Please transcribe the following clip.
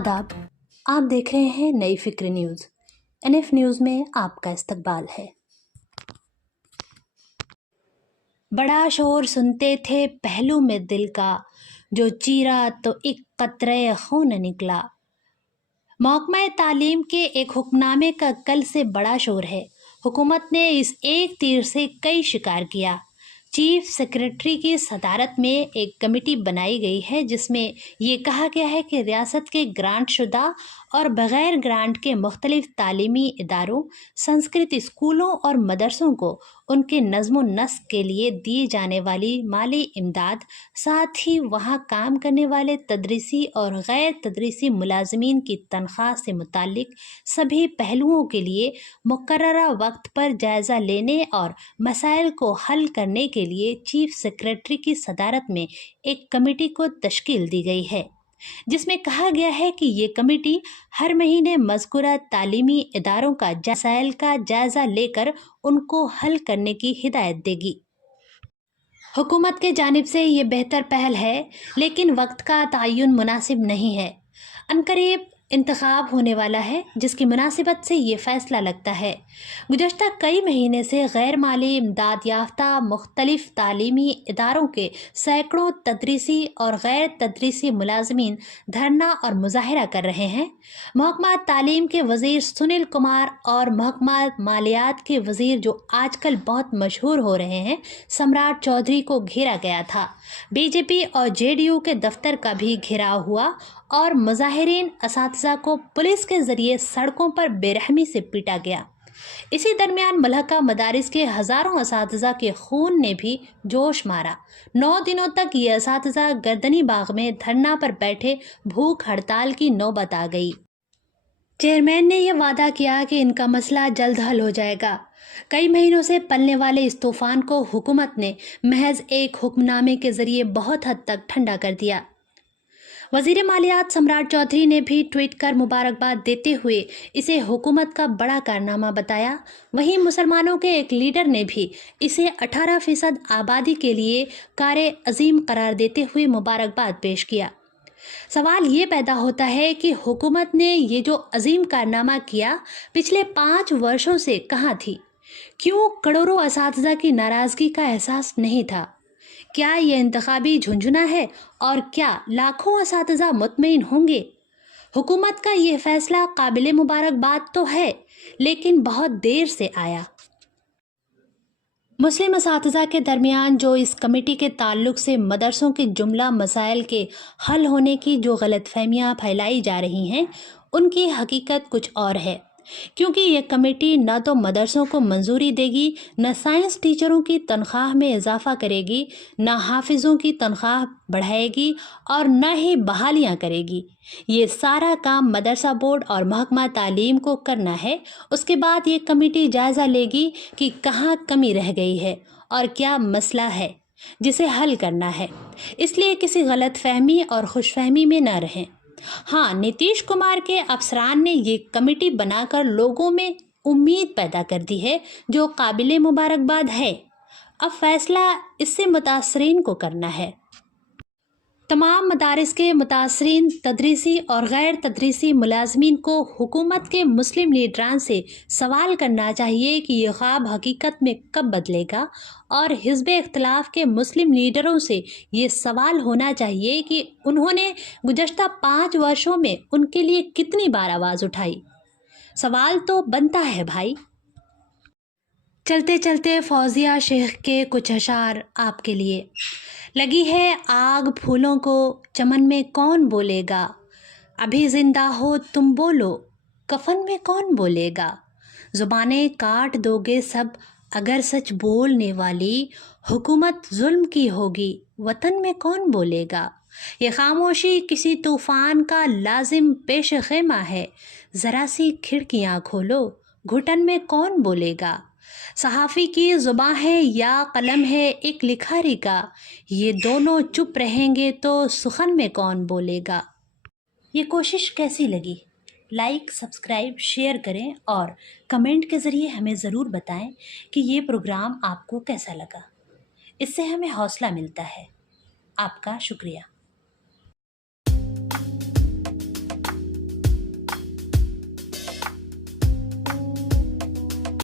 आदाब, आप देख रहे हैं नई फिक्र न्यूज़। NF न्यूज़ में आपका इस्तकबाल है। बड़ा शोर सुनते थे पहलू में दिल का, जो चीरा तो एक कतरे खून निकला। महकमा तालीम के एक हुक्मनामे का कल से बड़ा शोर है। हुकूमत ने इस एक तीर से कई शिकार किया। चीफ सेक्रेटरी की सदारत में एक कमेटी बनाई गई है जिसमें ये कहा गया है कि रियासत के ग्रांट शुदा और बग़ैर ग्रांट के मुख्तलिफ तालीमी इदारों, संस्कृत स्कूलों और मदरसों को उनके नज़्म नस्क के लिए दी जाने वाली माली इमदाद, साथ ही वहाँ काम करने वाले तदरीसी और गैर तदरीसी मुलाजमीन की तनख्वाह से मुताल्लिक सभी पहलुओं के लिए मुकर्ररा वक्त पर जायज़ा लेने और मसाइल को हल करने के लिए चीफ सेक्रेटरी की सदारत में एक कमेटी को तश्कील दी गई है, जिसमें कहा गया है कि ये कमेटी हर महीने मज़कूरा तालीमी इदारों का मसाइल का जायज़ा लेकर उनको हल करने की हिदायत देगी। हुकूमत के जानिब से ये बेहतर पहल है, लेकिन वक्त का तयन मुनासिब नहीं है। अनकरीब इंतखाब होने वाला है, जिसकी मुनासिबत से ये फ़ैसला लगता है। गुज़श्ता कई महीने से गैर माली इमदाद याफ्ता मुख्तलिफ तालीमी इदारों के सैकड़ों तदरीसी और गैर तदरीसी मुलाजमीन धरना और मुजाहरा कर रहे हैं। महकमा तालीम के वज़ीर सुनील कुमार और महकमा मालियात के वज़ीर, जो आजकल बहुत मशहूर हो रहे हैं, सम्राट चौधरी को घेरा गया था। बीजेपी और JDU के दफ्तर का भी घेराव हुआ और मुजाहिरीन असातिज़ा को पुलिस के ज़रिए सड़कों पर बेरहमी से पीटा गया। इसी दरमियान मलहका मदारिस के हज़ारों असातिज़ा के खून ने भी जोश मारा। 9 दिनों तक ये असातिज़ा गर्दनी बाग में धरना पर बैठे भूख हड़ताल की नौबत आ गई। चेयरमैन ने यह वादा किया कि इनका मसला जल्द हल हो जाएगा। कई महीनों से पलने वाले इस तूफ़ान को हुकूमत ने महज एक हुक्मनामे के ज़रिए बहुत हद तक ठंडा कर दिया। वज़ीर मालियात सम्राट चौधरी ने भी ट्वीट कर मुबारकबाद देते हुए इसे हुकूमत का बड़ा कारनामा बताया। वहीं मुसलमानों के एक लीडर ने भी इसे 18% आबादी के लिए कार्य अजीम करार देते हुए मुबारकबाद पेश किया। सवाल ये पैदा होता है कि हुकूमत ने ये जो अजीम कारनामा किया, पिछले 5 वर्षों से कहाँ थी? क्यों करोड़ों असातिज़ा की नाराज़गी का एहसास नहीं था? क्या ये इंतखाबी झुंझुना है और क्या लाखों असातिज़ा मुतमईन होंगे? हुकूमत का ये फैसला काबिल मुबारकबाद तो है, लेकिन बहुत देर से आया। मुस्लिम असातिज़ा के दरमियान जो इस कमेटी के ताल्लुक़ से मदरसों के जुमला मसाइल के हल होने की जो गलतफहमियाँ फैलाई जा रही हैं, उनकी हकीकत कुछ और है। क्योंकि ये कमेटी न तो मदरसों को मंजूरी देगी, न साइंस टीचरों की तनख्वाह में इजाफा करेगी, न हाफिज़ों की तनख्वाह बढ़ाएगी और न ही बहालियाँ करेगी। ये सारा काम मदरसा बोर्ड और महकमा तालीम को करना है। उसके बाद ये कमेटी जायज़ा लेगी कि कहाँ कमी रह गई है और क्या मसला है जिसे हल करना है। इसलिए किसी गलत फहमी और खुशफहमी में न रहें। हाँ, नीतीश कुमार के अफसरान ने ये कमेटी बनाकर लोगों में उम्मीद पैदा कर दी है, जो काबिले मुबारकबाद है। अब फैसला इससे मुतासरीन को करना है। तमाम मदारिस के मुतासरीन तदरीसी और गैर तदरीसी मुलाजमीन को हुकूमत के मुस्लिम लीडरान से सवाल करना चाहिए कि ये ख्वाब हकीकत में कब बदलेगा, और हिज़्ब इख्तिलाफ के मुस्लिम लीडरों से ये सवाल होना चाहिए कि उन्होंने गुज़श्ता 5 वर्षों में उनके लिए कितनी बार आवाज़ उठाई। सवाल तो बनता है भाई। चलते चलते फौजिया शेख के कुछ अशार आपके लिए। लगी है आग फूलों को, चमन में कौन बोलेगा? अभी जिंदा हो तुम बोलो, कफन में कौन बोलेगा? ज़ुबानें काट दोगे सब अगर सच बोलने वाली, हुकूमत जुल्म की होगी वतन में कौन बोलेगा? ये खामोशी किसी तूफ़ान का लाजिम पेश ख़ैमा है, ज़रा सी खिड़कियाँ खोलो, घुटन में कौन बोलेगा? सहाफ़ी की ज़ुबां है या कलम है एक लिखारी का, ये दोनों चुप रहेंगे तो सुखन में कौन बोलेगा? ये कोशिश कैसी लगी? लाइक, सब्सक्राइब, शेयर करें और कमेंट के ज़रिए हमें ज़रूर बताएं कि ये प्रोग्राम आपको कैसा लगा। इससे हमें हौसला मिलता है। आपका शुक्रिया।